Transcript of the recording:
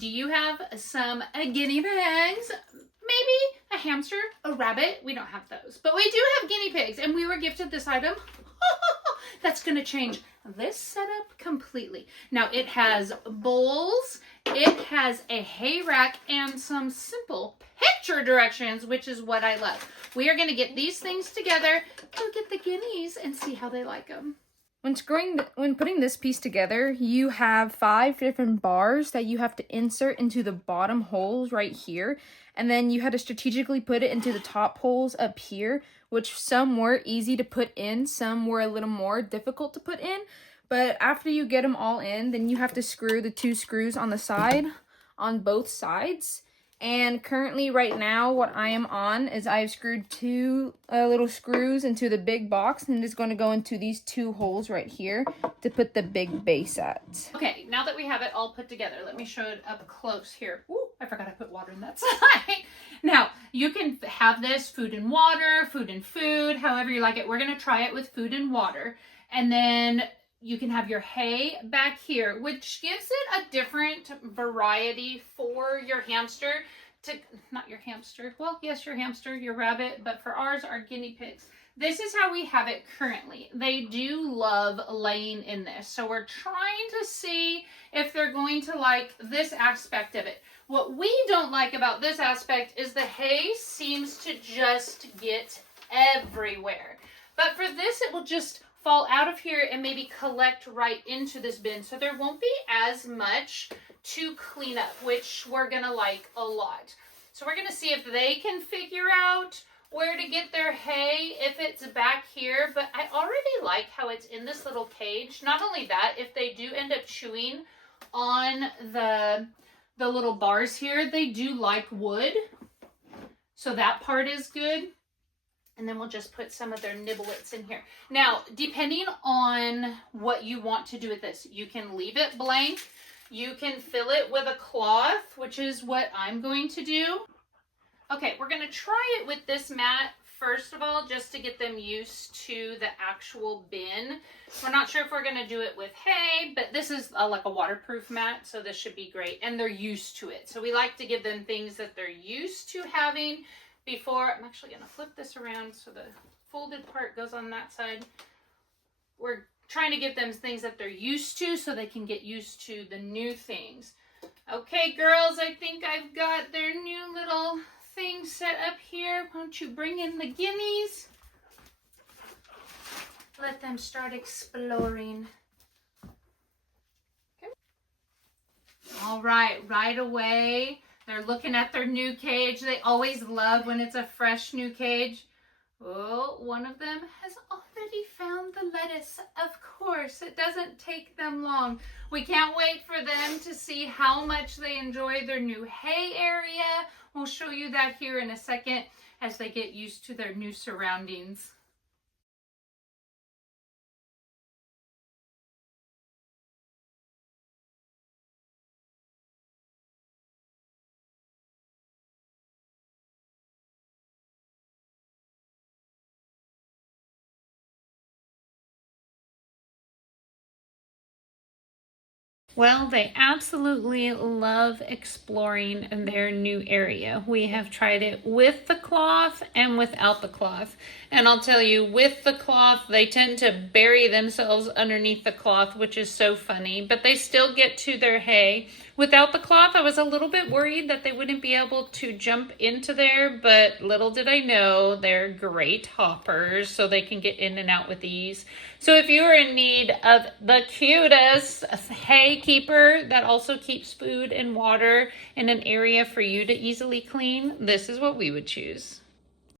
do you have some guinea pigs? Maybe a hamster, a rabbit. We don't have those, but we do have guinea pigs, and we were gifted this item. That's going to change this setup completely. Now it has bowls, it has a hay rack, and some simple picture directions, which is what I love. We are going to get these things together, go get the guineas, and see how they like them. When putting this piece together, you have 5 different bars that you have to insert into the bottom holes right here. And then you had to strategically put it into the top holes up here, which some were easy to put in, some were a little more difficult to put in. But after you get them all in, then you have to screw the 2 screws on the side, on both sides. And currently right now what I am on is I've screwed 2 little screws into the big box, and it's going to go into these 2 holes right here to put the big base at. Okay, now that we have it all put together, let me show it up close here. Ooh, I forgot I put water in that side. Now, you can have this food and water, food and food, however you like it. We're going to try it with food and water. And then you can have your hay back here, which gives it a different variety for your hamster. Not your hamster. Well, yes, your hamster, your rabbit, but for ours, our guinea pigs. This is how we have it currently. They do love laying in this. So we're trying to see if they're going to like this aspect of it. What we don't like about this aspect is the hay seems to just get everywhere. But for this, it will just fall out of here and maybe collect right into this bin. So there won't be as much to clean up, which we're gonna like a lot. So we're gonna see if they can figure out where to get their hay, if it's back here. But I already like how it's in this little cage. Not only that, if they do end up chewing on the little bars here, they do like wood. So that part is good. And then we'll just put some of their nibblets in here. Now, depending on what you want to do with this, you can leave it blank. You can fill it with a cloth, which is what I'm going to do. Okay, we're going to try it with this mat, first of all, just to get them used to the actual bin. We're not sure if we're going to do it with hay, but this is like a waterproof mat, so this should be great. And they're used to it. So we like to give them things that they're used to having. Before, I'm actually going to flip this around so the folded part goes on that side. We're trying to give them things that they're used to so they can get used to the new things. Okay, girls, I think I've got their new little thing set up here. Why don't you bring in the guineas? Let them start exploring. Okay. All right, right away. They're looking at their new cage. They always love when it's a fresh new cage. Oh, one of them has already found the lettuce. Of course, it doesn't take them long. We can't wait for them to see how much they enjoy their new hay area. We'll show you that here in a second as they get used to their new surroundings. Well, they absolutely love exploring their new area. We have tried it with the cloth and without the cloth. And I'll tell you, with the cloth, they tend to bury themselves underneath the cloth, which is so funny, but they still get to their hay. Without the cloth, I was a little bit worried that they wouldn't be able to jump into there, but little did I know they're great hoppers, so they can get in and out with ease. So if you are in need of the cutest hay keeper that also keeps food and water in an area for you to easily clean, this is what we would choose.